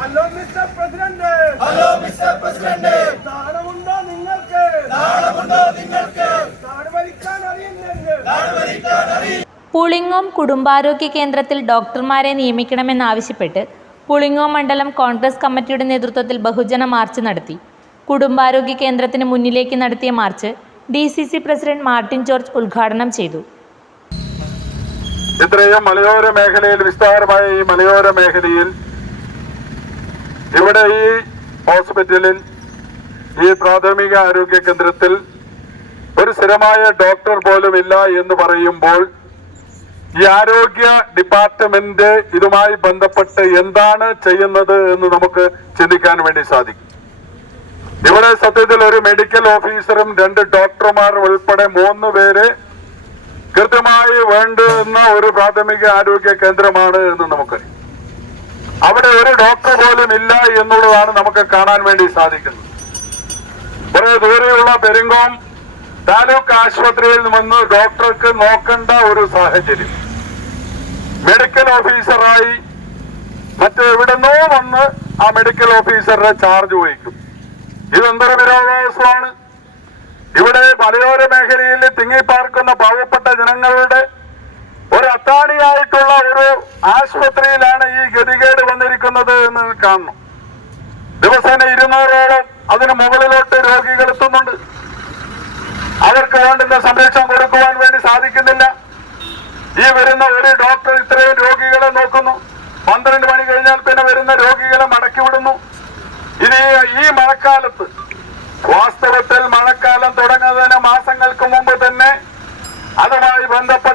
Hello mister president. Hello mister president. നാണമുണ്ടോ നിങ്ങൾക്ക്? നാണമുണ്ടോ നിങ്ങൾക്ക്? പുളിങ്ങോം കുടുംബാരോഗ്യ കേന്ദ്രത്തിൽ ഡോക്ടർമാരെ നിയമിക്കണമെന്നാവശ്യപ്പെട്ട് പുളിങ്ങോ മണ്ഡലം കോൺഗ്രസ് കമ്മിറ്റിയുടെ നേതൃത്വത്തിൽ ബഹുജന മാർച്ച് നടത്തി. കുടുംബാരോഗ്യ കേന്ദ്രത്തിന് മുന്നിലേക്ക് നടത്തിയ march D C C president Martin George ഉദ്ഘാടനം ചെയ്തു. ഇത്രയും മലയോര മേഖലയിൽ വിസ്താരമായ ഈ മലയോര മേഖലയിൽ ഇവിടെ ഈ ഹോസ്പിറ്റലിൽ ഈ പ്രാഥമിക ആരോഗ്യ കേന്ദ്രത്തിൽ ഒരു സ്ഥിരമായ ഡോക്ടർ പോലും ഇല്ല എന്ന് പറയുമ്പോൾ ഈ ആരോഗ്യ ഡിപ്പാർട്ട്മെന്റ് ഇതുമായി ബന്ധപ്പെട്ട് എന്താണ് ചെയ്യുന്നത് എന്ന് നമുക്ക് ചിന്തിക്കാൻ വേണ്ടി സാധിക്കും. ഇവിടെ സത്യത്തിൽ ഒരു മെഡിക്കൽ ഓഫീസറും രണ്ട് ഡോക്ടർമാരും ഉൾപ്പെടെ മൂന്ന് പേര് കൃത്യമായി വേണ്ടുന്ന ഒരു പ്രാഥമിക ആരോഗ്യ കേന്ദ്രമാണ് എന്ന് നമുക്കറിയാം. അവിടെ ഒരു ഡോക്ടർ പോലും ഇല്ല എന്നുള്ളതാണ് നമുക്ക് കാണാൻ വേണ്ടി സാധിക്കുന്നത്. കുറെ ദൂരെയുള്ള പെരിങ്കോം താലൂക്ക് ആശുപത്രിയിൽ നിന്ന് ഡോക്ടർക്ക് നോക്കേണ്ട ഒരു സാഹചര്യം. മെഡിക്കൽ ഓഫീസറായി മറ്റെവിടുന്നോ വന്ന് ആ മെഡിക്കൽ ഓഫീസറുടെ ചാർജ് വഹിക്കും. ഇതെന്തൊരു വിരോധാവസ്ഥമാണ് ഇവിടെ മലയോര മേഖലയിൽ തിങ്ങിപ്പാർക്കുന്ന പാവപ്പെട്ട ജനങ്ങളുടെ അത്താണിയായിട്ടുള്ള ഒരു ആശുപത്രിയിലാണ് ഈ ഗതികേട് വന്നിരിക്കുന്നത് എന്ന് കാണണം. ദിവസേന ഇരുന്നൂറോളം അതിന് മുകളിലോട്ട് രോഗികൾ എത്തുന്നുണ്ട്. അവർക്ക് വേണ്ടുന്ന സംരക്ഷണം കൊടുക്കുവാൻ വേണ്ടി സാധിക്കുന്നില്ല. ഈ വരുന്ന ഒരു ഡോക്ടർ ഇത്രയും രോഗികളെ നോക്കുന്നു. പന്ത്രണ്ട് മണി കഴിഞ്ഞാൽ പിന്നെ വരുന്ന രോഗികളെ മടക്കി വിടുന്നു. ഇനി ഈ മഴക്കാലത്ത് വാസ്തവത്തിൽ മഴക്കാലം തുടങ്ങുന്നതിന് മാസങ്ങൾക്ക് മുമ്പ് തന്നെ അതുമായി ബന്ധപ്പെട്ട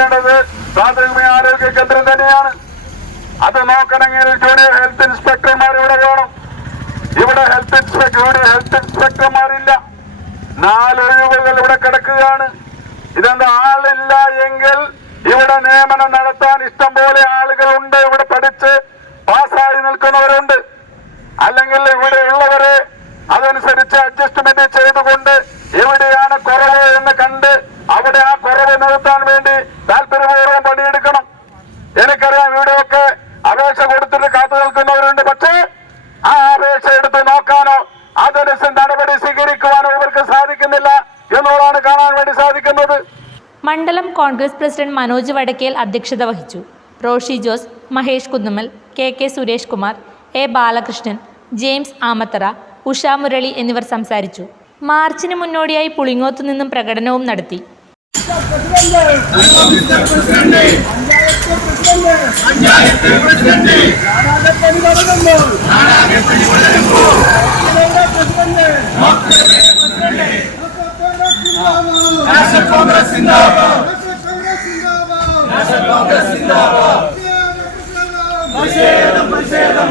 നടത്തേണ്ടത് പ്രാഥമിക ആരോഗ്യ കേന്ദ്രം തന്നെയാണ്. അത് നോക്കണമെങ്കിൽ ജൂനിയർ ഹെൽത്ത് ഇൻസ്പെക്ടർമാർ ഇവിടെ വേണം. ഇവിടെ ഹെൽത്ത് ഇൻസ്പെക്ടർ ജൂനിയർ ഹെൽത്ത് ഇൻസ്പെക്ടർമാരില്ല. നാലൊഴിവുകൾ ഇവിടെ കിടക്കുകയാണ്. ഇതെന്താ? ആളില്ല എങ്കിൽ ഇവിടെ നിയമനം നടത്താൻ ഇഷ്ടം പോലെ ആളുകളുണ്ട്. ഇവിടെ പഠിച്ച് പാസ്സായി നിൽക്കുന്നവരുണ്ട്. അല്ലെങ്കിൽ ഇവിടെ മണ്ഡലം കോൺഗ്രസ് പ്രസിഡന്റ് മനോജ് വടക്കേൽ അധ്യക്ഷത വഹിച്ചു. Roshi Jose Mahesh Kunnumal K K Suresh Kumar A Balakrishnan James Amathara Usha Murali എന്നിവർ സംസാരിച്ചു. മാർച്ചിന് മുന്നോടിയായി പുളിങ്ങോത്തു നിന്നും പ്രകടനവും നടത്തി. കോൺഗ്രസ് പ്രതിഷേധം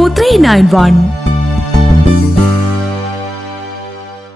three nine one